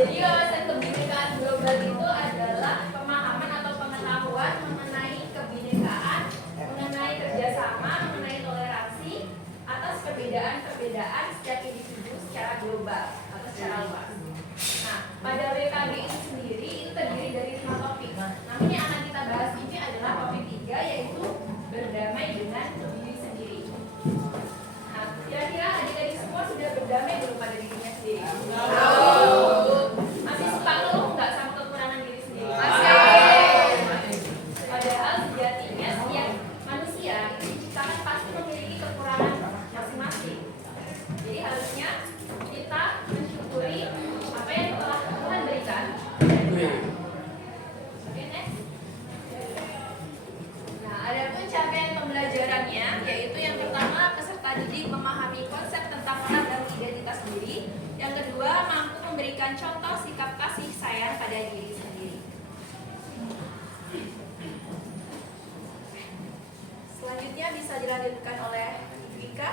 Jadi wawasan kebinekaan global itu adalah pemahaman atau pengetahuan mengenai kebinekaan, mengenai kerjasama, mengenai toleransi atas perbedaan-perbedaan setiap individu secara global atau secara luas. Nah, pada WKG itu sendiri itu terdiri dari 5 topik. Namun yang akan kita bahas ini adalah topik 3, yaitu berdamai dengan diri sendiri. Nah, kira-kira adik-adik semua sudah berdamai belum pada dirinya sendiri? Masih suka ngeluh nggak sama kekurangan diri sendiri? Padahal sejatinya setiap manusia itu diciptakan pasti memiliki kekurangan masing-masing. Jadi harusnya kita mensyukuri apa yang telah Tuhan berikan. Oke, next. Nah, adapun capaian pembelajarannya, yaitu yang pertama peserta didik memahami konsep tentang peran dan identitas diri. Yang kedua, mampu memberikan contoh sikap kasih sayang pada diri sendiri. Selanjutnya bisa dilanjutkan oleh Wika.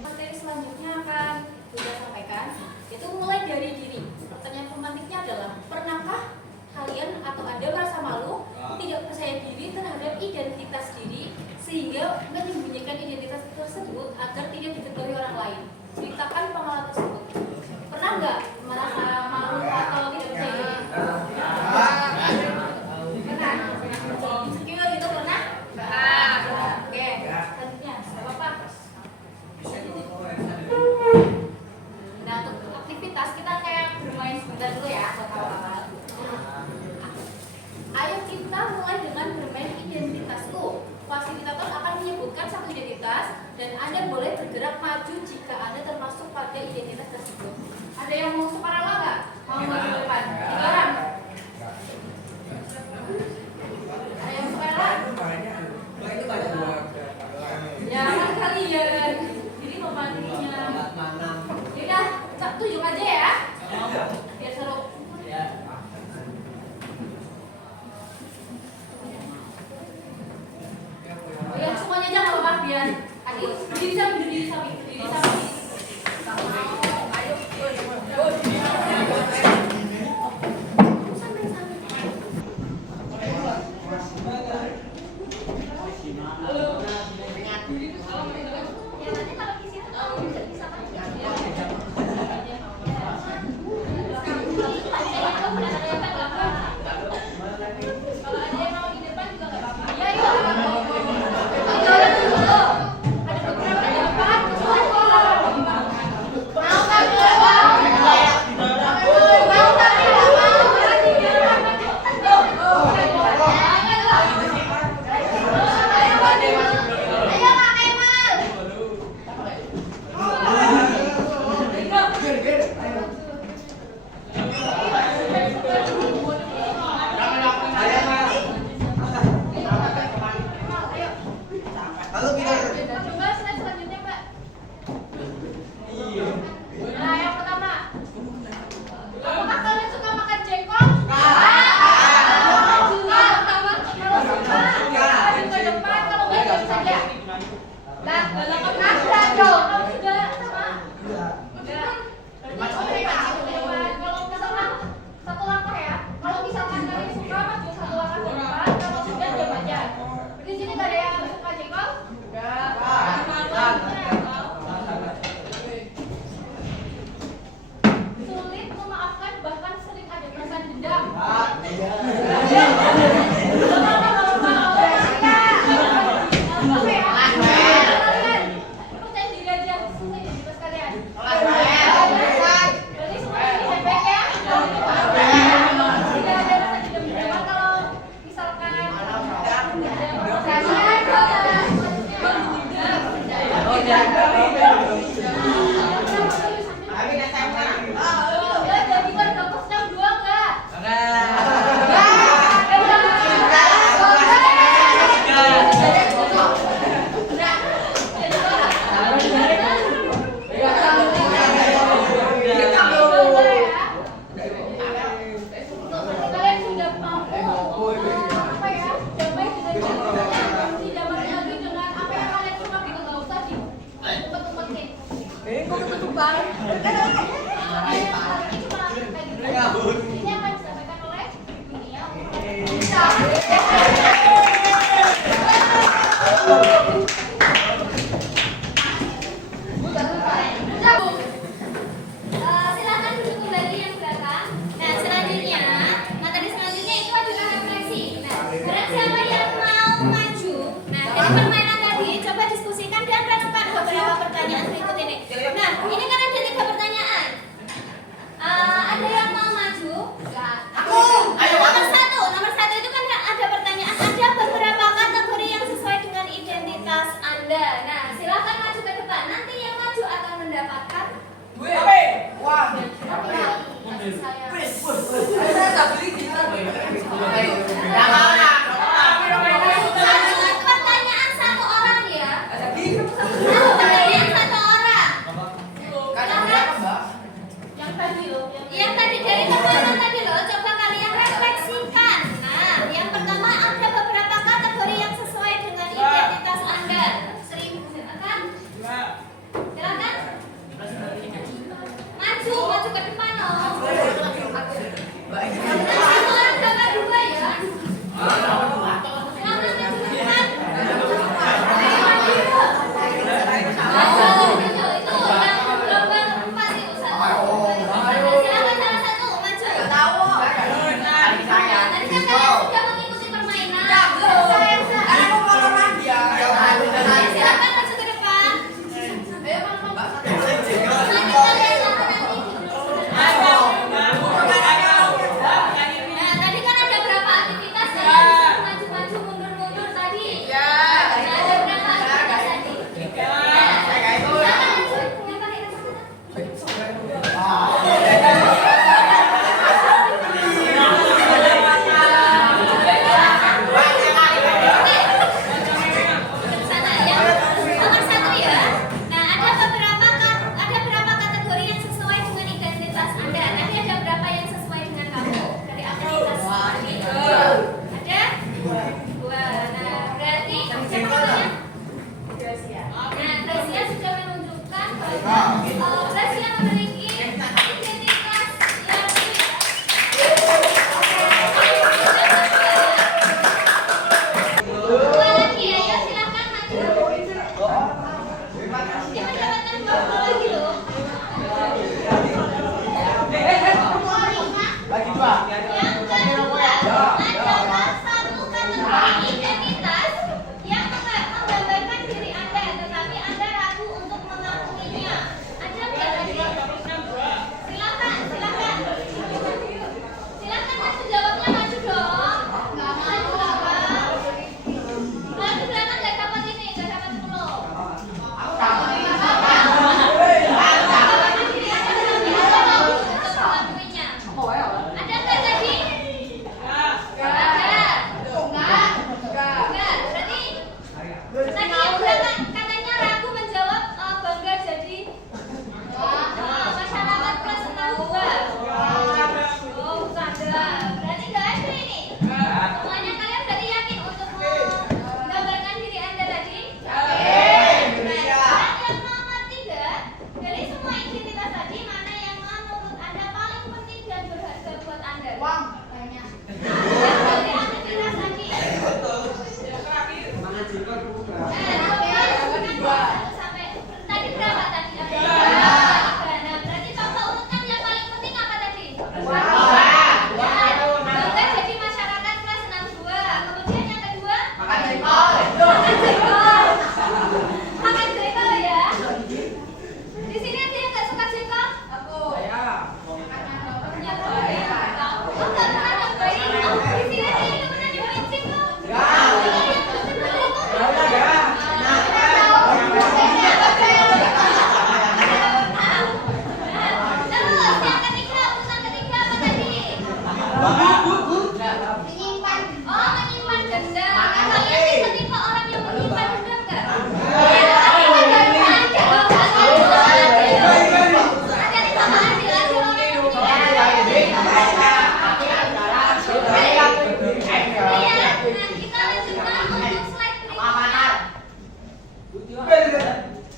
Materi selanjutnya akan kita sampaikan, itu mulai dari diri. Pertanyaan pemantiknya adalah, pernahkah kalian atau Anda merasa malu, tidak percaya diri terhadap identitas diri, sehingga menyembunyikan identitas tersebut agar tidak diketahui orang lain? Ceritakan pengalaman tersebut. Pernah nggak merasa malu atau tidak percaya diri? Pernah? Insecure gitu pernah? Oke, selanjutnya, nggak apa-apa. Nah, untuk aktivitas kita kayak bermain sebentar dulu ya buat awal-awal. Ayo kita mulai dengan bermain identitasku. Fasilitator akan menyebutkan satu identitas dan Anda boleh bergerak maju jika Anda termasuk pada identitas tersebut. Ada yang mau sukarela nggak? Mau maju ke depan? 3 orang. Ada yang sukarela? Jangan kalian. Jadi memandinya. Yaudah, tunjuk aja ya. Biar seru. Oh ya, semuanya aja nggak apa-apa biar adik berdiri samping. Ayo. Ini akan disampaikan oleh Dunia. Silakan duduk kembali yang belakang. Nah, selanjutnya, materi selanjutnya itu adalah refleksi. Nah, barang siapa yang mau maju, nah dari permainan tadi coba diskusikan dan renungkan beberapa pertanyaan berikut ini. Nah, ini kan ada 3 pertanyaan. Ada yang mau maju? Aku. Nomor satu itu kan ada pertanyaan. Ada beberapa kategori yang sesuai dengan identitas Anda. Nah, silakan maju ke depan. Nanti yang maju akan mendapatkan pertanyaan 1 orang ya. Pertanyaan 1 orang. Yang tadi dari pertanyaan tadi loh, coba kalian refleksikan. Nah, yang pertama ada beberapa kategori yang sesuai dengan identitas Anda. Silakan. Silakan. Maju ke depan loh. Satu orang dapat 2 ya. Silakan maju ke depan. Itu yang gelombang 4 itu satu. Silakan salah satu maju. Tadi kan kalian sudah mengikuti permainan. Silakan maju ke depan. Selanjutnya silakan nanti. Nah, tadi kan ada berapa aktivitas ya? Maju-maju, mundur-mundur tadi. Nah, ada berapa aktivitas tadi? Silakan maju. Yang pakai kacamata. Sana ya. Nomor 1 ya. Nah, ada berapa kategori yang sesuai dengan identitas Anda. Nanti ada berapa yang sesuai dengan kamu dari aktivitas tadi? Ada? 2. Nah, berarti siapa namanya? Nah, Gracia sudah menunjukkan bahwa Gracia memiliki identitas yang dua lagi ya, ayo silakan maju. Dia mendapatkan 20 lagi loh. Yang kedua adalah satu kategori identitas yang menggambarkan diri Anda, tetapi Anda ragu untuk mengakuinya. Ada nggak tadi? Silakan. Silakan maju jawabnya, maju dong. Maju belakang. Maju belakang nggak dapat ini, nggak dapat 10. Diri Anda tetapi Anda ragu untuk mengakuinya. Ada nggak tadi? Nggak ada. Enggak, berarti tadi yang belakang katanya ragu menjawab bangga jadi masyarakat kelas 62. Oh, bukan lah. Berarti nggak ada ini. Semuanya kalian berarti yakin untuk menggambarkan diri Anda tadi? Yakin. Nah, yang nomor 3, dari semua identitas tadi mana yang menurut Anda paling penting dan berharga buat Anda? Banyak. Dari aktivitas tadi. Tadi berapa tadi? Nah, berarti coba urutkan yang paling penting apa tadi? Bangga jadi masyarakat kelas 62. Kemudian yang kedua? Makan jengkol. Makan jengkol ya. Di sini ada yang nggak suka jengkol? Aku. Punya bayi. Oh, nggak pernah nyobain. Oh, di sini ada yang nggak pernah nyobain jengkol? Menyimpan dendam. Kalian bisa tipe orang yang menyimpan dendam nggak?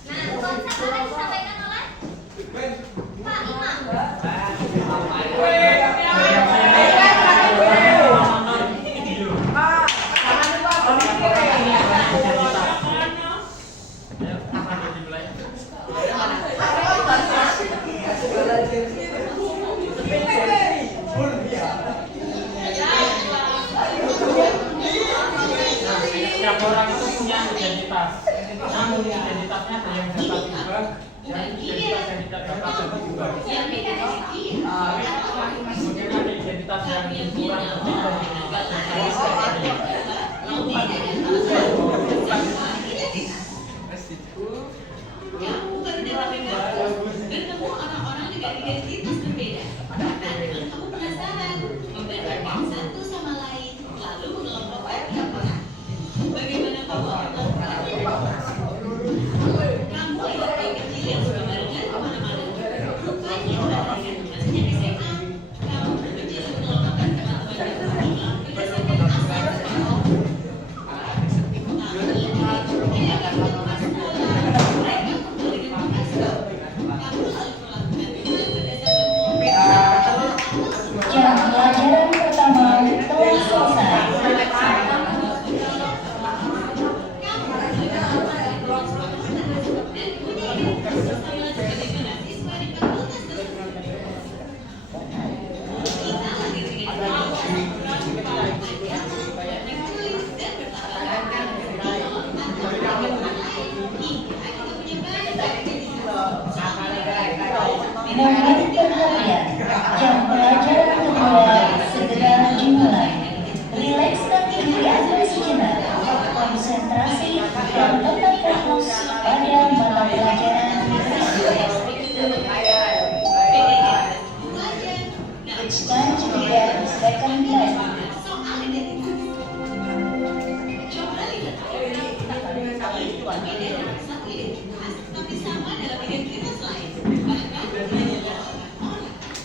Nah, konsep akan disampaikan oleh Setiap orang itu punya identitas. Namun identitasnya ada yang dapat diubah dan identitas yang tidak dapat diubah. Mungkin ada identitas yang kurang lebih dan identitas yang sangat lebih. Kamu baru dapat bertemu orang-orang dengan identitas berbeda. Dan kamu penasaran membedakan satu sama lain, lalu mengelompokkan tiap orang. Bagaimana kamu melakukannya? Kamu lihat bayi kecil yang suka barengan kemana-mana. Rupanya dengan temannya SMA. Kamu mencoba mengelompokkan teman-teman yang berdasarkan asal sekolah. Jam pelajaran pertama telah selesai. Mohon perhatian, jam pelajaran kedua segera dimulai. Rilekskan diri Anda sejenak, konsentrasi dan tetap fokus pada mata pelajaran It's time to begin the second lesson.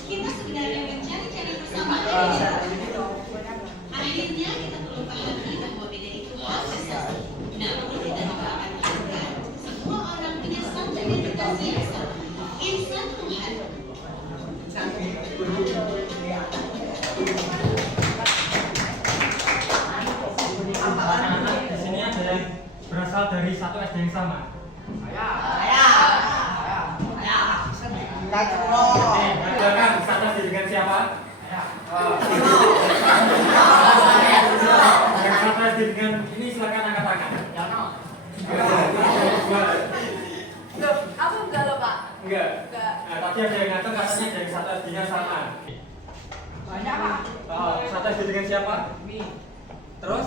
Kita sebenarnya mencari-cari persamaan. Akhirnya kita perlu pahami bahwa beda itu hal asasi. Namun kita juga akan temukan semua orang punya satu identitas yang sama. Insan Tuhan. Anak-anak di sini ada yang berasal dari satu SD yang sama. Silakan, satu SD dengan siapa? Yang satu SD dengan ini silakan angkat tangan. Aku enggak loh, Pak. Enggak. Enggak. Nah, tadi ada yang ngatur katanya dari satu SD-nya sama. Banyak Pak. Satu SD dengan siapa? Terus?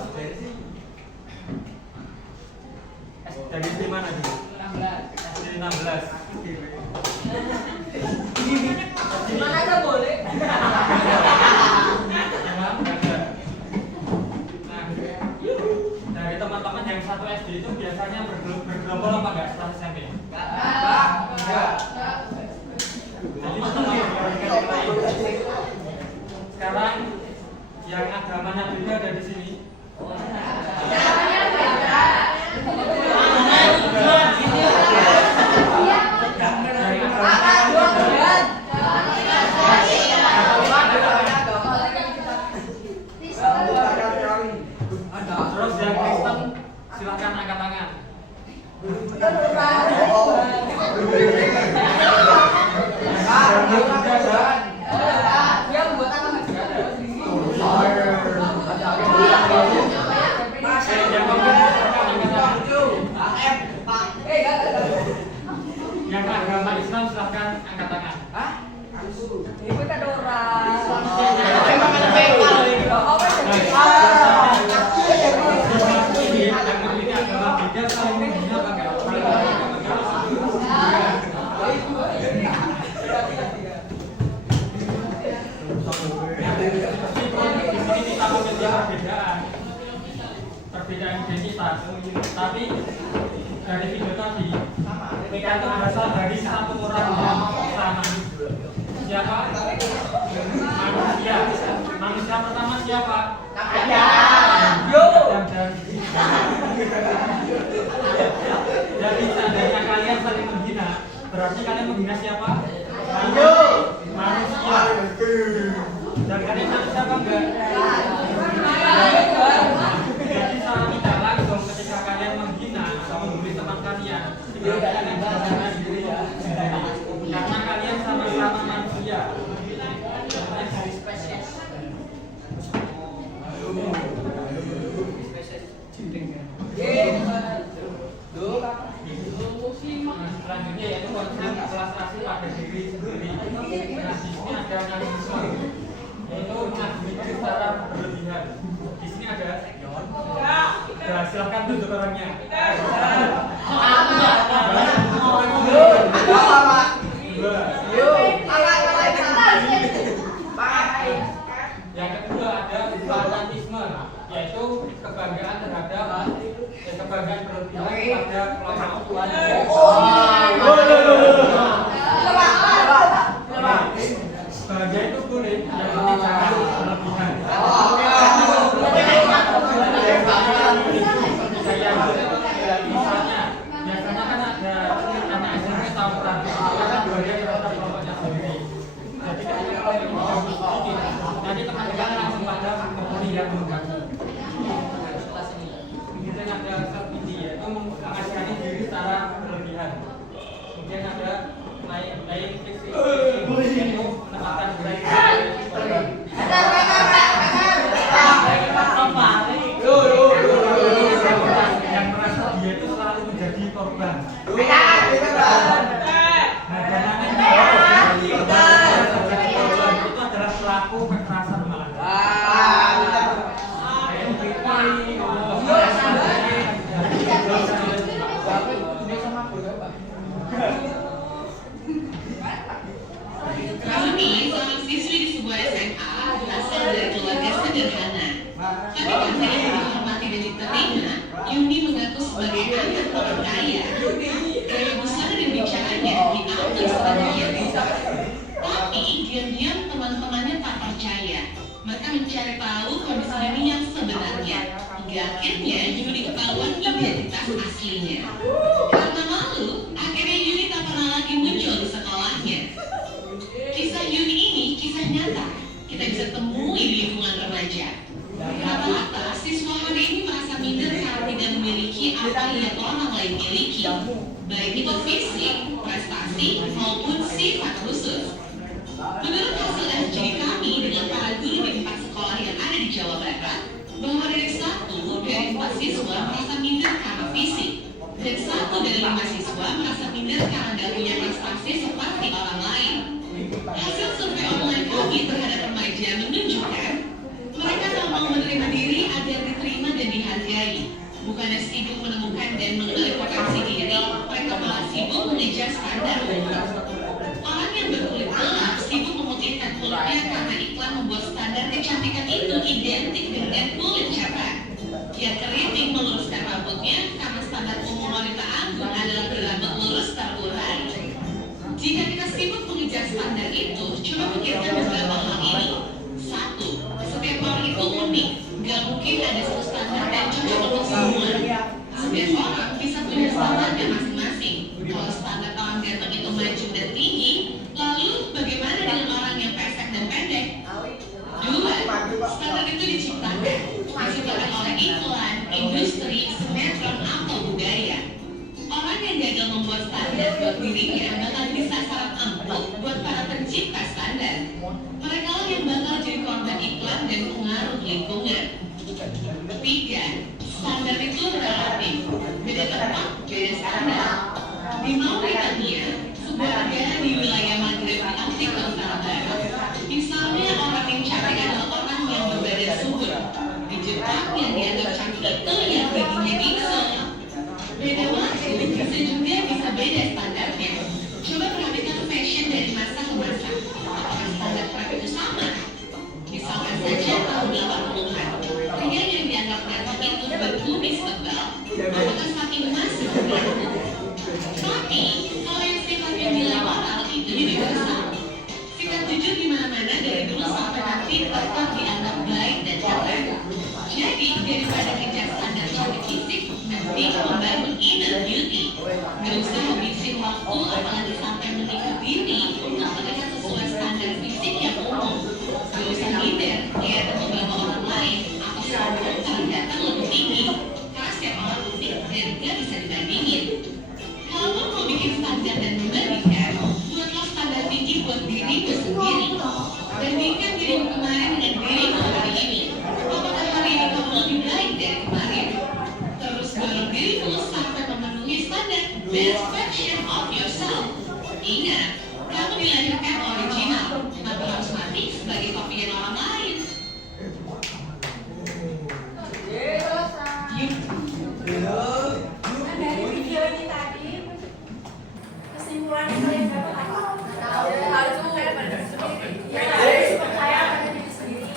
Dari SD mana dulu? 16. SD 16. Mana aja boleh. Emang ada. Nah, dari teman-teman yang satu SD itu biasanya bergerombol apa enggak setelah SMP? Enggak. Jadi teman-teman yang lain. Sekarang yang agamanya beda ada di sini. Namanya beda. Terus yang Kristen silakan angkat tangan. Yang agama Islam silahkan angkat tangan. Ibu tak ada orang. Ini agama beda saling menghina apa enggak? Di sini kita memiliki perbedaan identitas, tapi dari video tadi kita itu berasal dari satu orang yang sama. Siapa? Manusia. Manusia pertama siapa? Jadi seandainya kalian saling menghina, berarti kalian menghina siapa? Manusia. Dan kalian manusia apa enggak? Jadi secara tidak langsung ketika kalian menghina atau membuli teman kalian, Karena kalian sama-sama manusia. Selanjutnya yaitu konsep kelas-kelas pada diri sendiri. Nah, di sini ada analisme, yaitu mengagumi diri secara berlebihan. Di sini ada silakan tunjuk orangnya. Yang kedua ada fanatisme, yaitu kebanggaan terhadap kebanggaan berlebihan pada kelompok. Bahagia itu boleh, yang penting jangan berlebihan. Misalnya, biasanya kan ada anak SMP tahu praktik, kan bahagia terhadap kelompoknya sendiri. Jadi kalau ini bagus sedikit, nanti teman-teman langsung pada kemudian mengganggu. Kemudian ada submisi, yaitu mengasihani diri secara berlebihan. Kemudian ada lain fiksi, yaitu menempatkan diri yang merasa dia itu selalu menjadi korban. Itu adalah pelaku kekerasan malam. Kami seorang siswi di sebuah SMA berasal dari keluarga sederhana. Tapi karena yang dihormati dan diterima, Yuni mengaku sebagai anak orang kaya. Gaya besar dan bicaranya diatur sedemikian rupa. Tapi diam-diam teman-temannya tak percaya. Mereka mencari tahu kondisi Yuni yang sebenarnya. Hingga akhirnya Yuni ketahuan identitas aslinya. Karena malu, akhirnya Yuni tak pernah lagi muncul di sekolahnya. Kisah Yuni ini kisah nyata. Kita bisa temui di lingkungan remaja. Rata-rata siswa hari ini merasa minder karena tidak memiliki apa yang orang lain miliki, baik itu fisik, prestasi, maupun sifat khusus. Menurut hasil studi kami dengan para guru di 4 sekolah yang ada di Jawa Barat, bahwa dari 1 dari 4 siswa merasa minder karena fisik, dan 1 dari 5 siswa merasa minder karena tidak punya prestasi seperti orang lain. Hasil survei online kami terhadap remaja menunjukkan mereka tak mau menerima diri agar diterima dan dihargai. Bukannya sibuk menemukan dan mengenali potensi diri, mereka malah sibuk mengejar standar. Orang yang berkulit gelap sibuk memutihkan kulitnya karena iklan membuat standar kecantikan itu identik dengan kulit cerah. Yang keriting meluruskan rambutnya karena standar umum wanita anggun adalah berambut lurus terurai. Jika kita sibuk mengejar standar itu, coba pikirkan beberapa hal ini. 1. Setiap orang itu unik, gak mungkin ada satu standar yang cocok untuk semua. Setiap orang bisa punya standarnya masing-masing. Kalau standar orang ganteng itu maju dan tinggi, lalu bagaimana dengan orang yang pesek dan pendek? 2. Standar itu diciptakan oleh iklan, industri, sinetron, atau budaya. Orang yang gagal membuat standar buat dirinya bakal jadi sasaran empuk buat para pencipta standar. Mereka lah yang bakal jadi korban iklan dan pengaruh lingkungan. 3. Standar itu relatif. Beda tempat, beda standar. Di Mauritania, sebuah negara di wilayah Maghreb di Afrika Utara Barat, misalnya orang yang cantik adalah orang yang berbadan subur. Di Jepang yang dianggap cantik itu yang giginya bingsu. Beda waktu, bisa beda standarnya. Coba perhatikan fashion dari masa ke masa. Apakah standar prep itu sama? Misalkan saja tahun 80-an, pria yang dianggap ganteng itu berkumis tebal. Apakah saking masih berlaku? Tapi, kalau yang sifatnya nilai moral itu universal. Sikap jujur di mana-mana dari dulu sampai nanti tetap dianggap baik dan cantik. Jadi, daripada kejar standar cantik fisik, nanti membangun inner beauty. Gak usah habisin waktu apalagi sampai menikah diri untuk terlihat sesuai standar fisik yang umum. Gak usah minder lihat beberapa orang lain atau sombong karena datang lebih tinggi. Karena setiap orang unik dan gak bisa dibandingin. Kalau dan membandingkan, buatlah standar tinggi buat dirimu sendiri. Bandingkan dirimu kemarin dengan dirimu hari ini. Apakah hari ini kamu lebih baik dari kemarin? Terus dorong dirimu sampai memenuhi standar best version of yourself. Ingat, kamu dilahirkan original, tapi harus mati sebagai kopian orang lain. Nah, dari video ini tadi, kesimpulan yang kalian dapat apa? Harus percaya pada diri sendiri. Ya, harus percaya pada diri sendiri.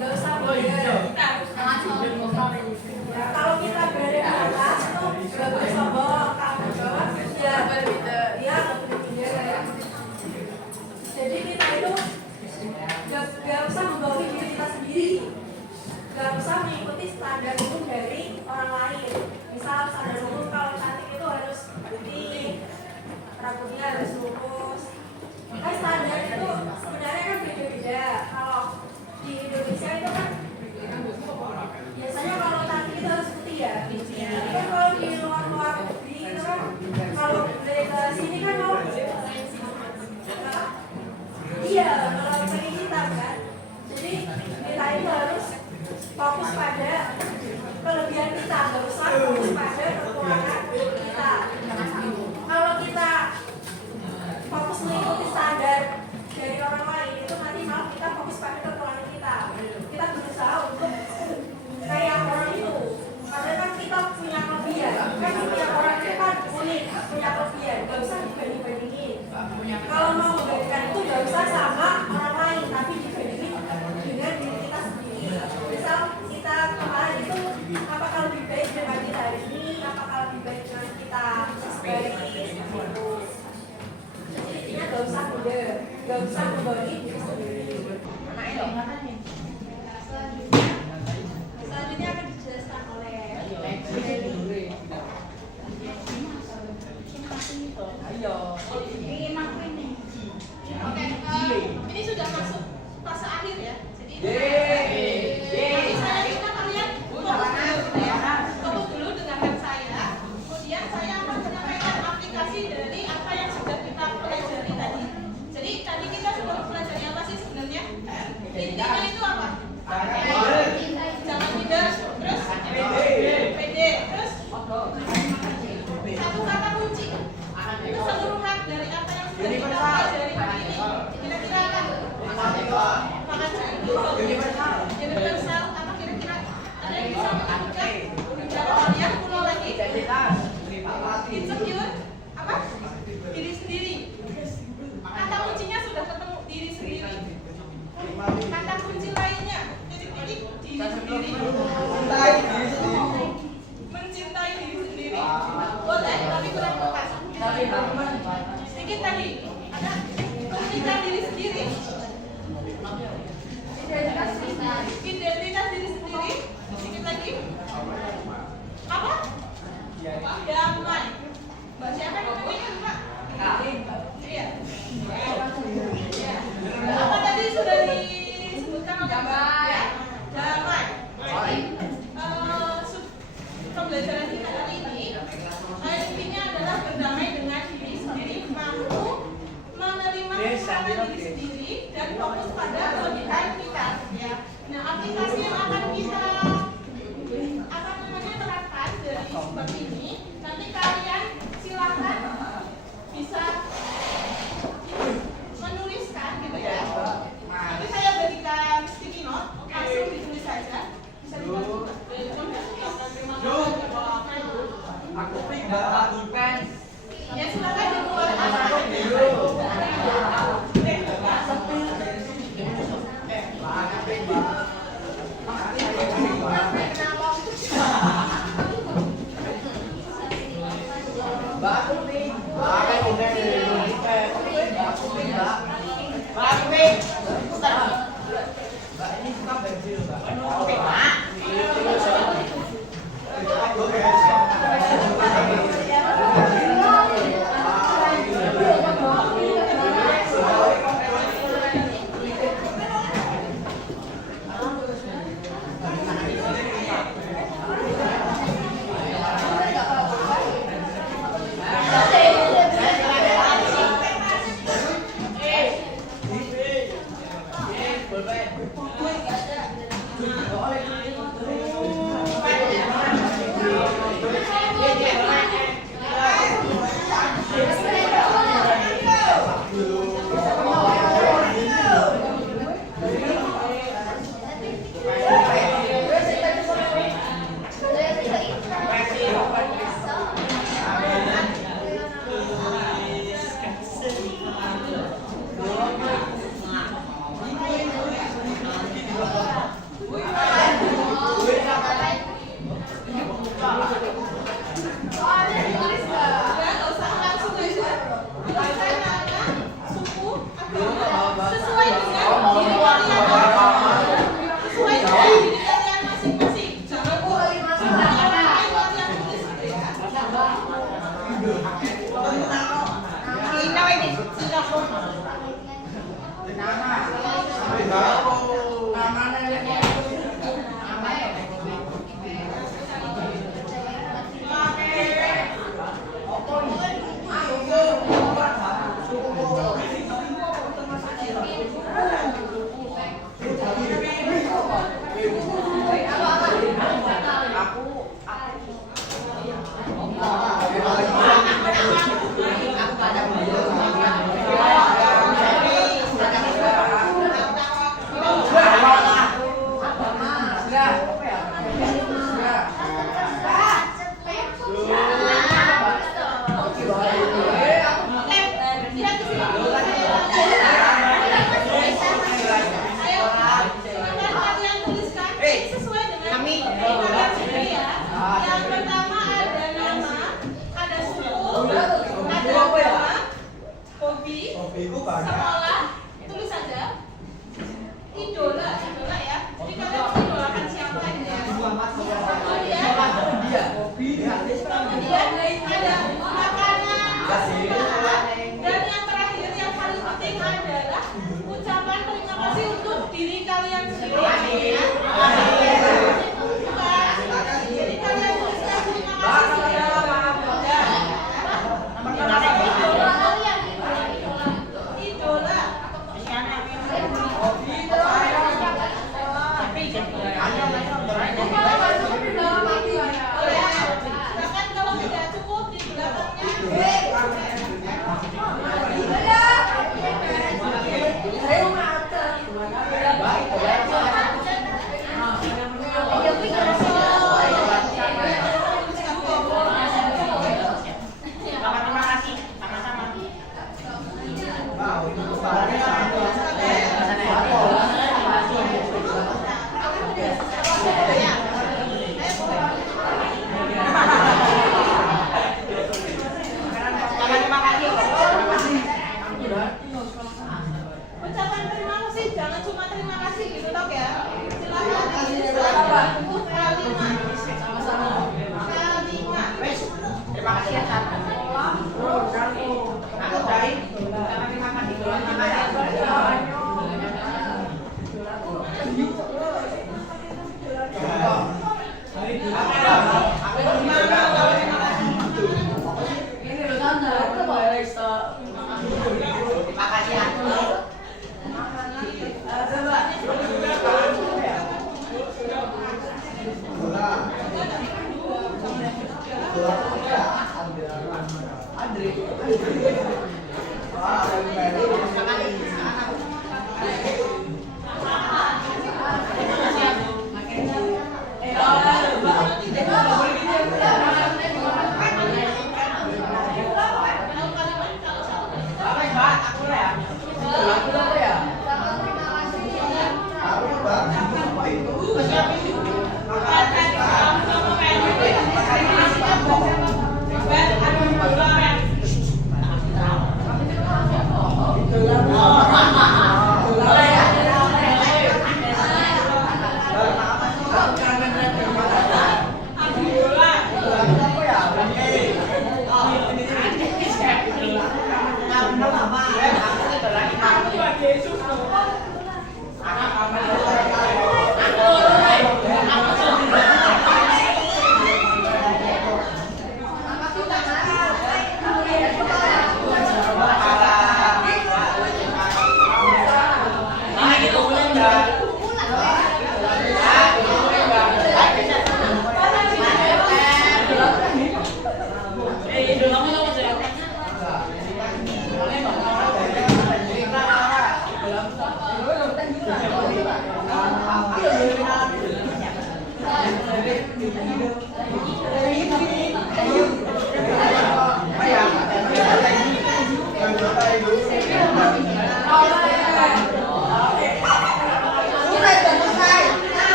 Nggak usah bodoh. Kalau kita berada di atas tuh nggak boleh sombong. Kalau di bawah ya berbeda. Ya berbeda. Jadi kita itu nggak usah membawahi diri kita sendiri. Nggak usah mengikuti standar umum dari orang lain. Misal standar umum kalau cantik itu harus putih, rambutnya harus lurus. Kan standar itu sebenarnya kan beda-beda. Kalau di Indonesia itu kan biasanya kalau cantik itu harus putih ya. Kan kalau di luar negeri itu kan kalau dari ke sini kan mau iya kalau pengen hitam kan. Jadi kita itu harus fokus pada kelebihan kita, nggak usah fokus pada kekurangan kita. Kalau kita fokus mengikuti standar dari orang lain, itu nanti malah kita fokus pada kekurangan kita. Kita berusaha untuk kayak orang itu, karena kan kita punya kelebihan. Kan setiap orang itu kan unik, punya kelebihan, nggak usah dibanding-bandingin. Kalau mau membandingkan itu nggak usah sama orang lain, tapi dibandingin dengan diri kita sendiri. Misal kita kemarin itu apakah lebih baik dengan kita hari ini, apakah lebih baik dengan kita sebagai seperti itu. Jadi intinya nggak usah minder, nggak usah membanding diri sendiri. Selanjutnya akan dijelaskan oleh Oke, ini sudah masuk fase akhir ya. Jadi saya minta kalian fokus dulu dengarkan saya. Kemudian saya akan menyampaikan aplikasi dari apa yang sudah kita pelajari tadi. Jadi tadi kita sudah mempelajari apa sih sebenarnya? Intinya itu apa? Jangan minder. Terus pede. Terus satu kata kunci. Keseluruhan dari apa yang sudah kita pelajari hari ini. Kira-kira apa? Universal apa kira-kira? Ada yang bisa menyebutkan? Jawab kalian pulau lagi. Insecure apa? Diri sendiri. Kata kuncinya sudah ketemu, diri sendiri. Kata kunci lainnya titik-titik diri sendiri. Mencintai diri sendiri. Boleh, tapi kurang tepat. Sedikit tadi ada mencintai diri sendiri. Identitas diri sendiri. Sedikit lagi. Apa? Damai. Mbak siapa yang namanya Mbak? Iya. Apa tadi sudah disebutkan oleh Mbak? Ya? Damai. Pembelajaran kita kali ini intinya adalah berdamai dengan diri sendiri, mampu menerima kekurangan diri sendiri dan fokus pada kelebihan kita. Ya. Nah, aplikasi yang akan kita terapkan dari bab ini, nanti kalian silakan bisa menuliskan gitu ya. Nanti saya berikan sticky note, langsung ditulis saja. Bisa dibantu. Aku tinggal pulpen. Ya silakan dikeluarkan. Sekolah, tulis saja. Idola ya. Jadi kalian mengidolakan siapa ya? Kemudian ada makanan, dan yang terakhir yang paling penting adalah ucapan terima kasih untuk diri kalian sendiri. Jadi kalian tuliskan terima kasih. Ucapan terima kasih jangan cuma terima kasih gitu toh ya. Silakan untuk kalimat. Terima kasih ya Tan. Aku baik. Terima kasih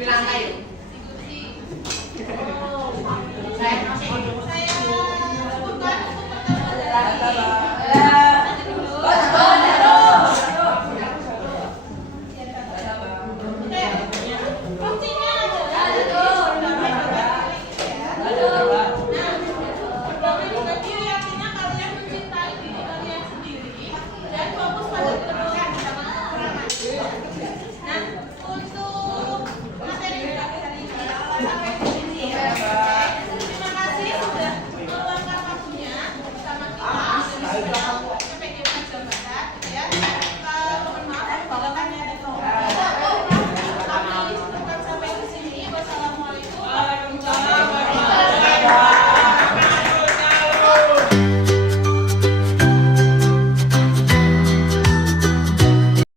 Bilang kayu. Saya masih saya bukan untuk pertama kali.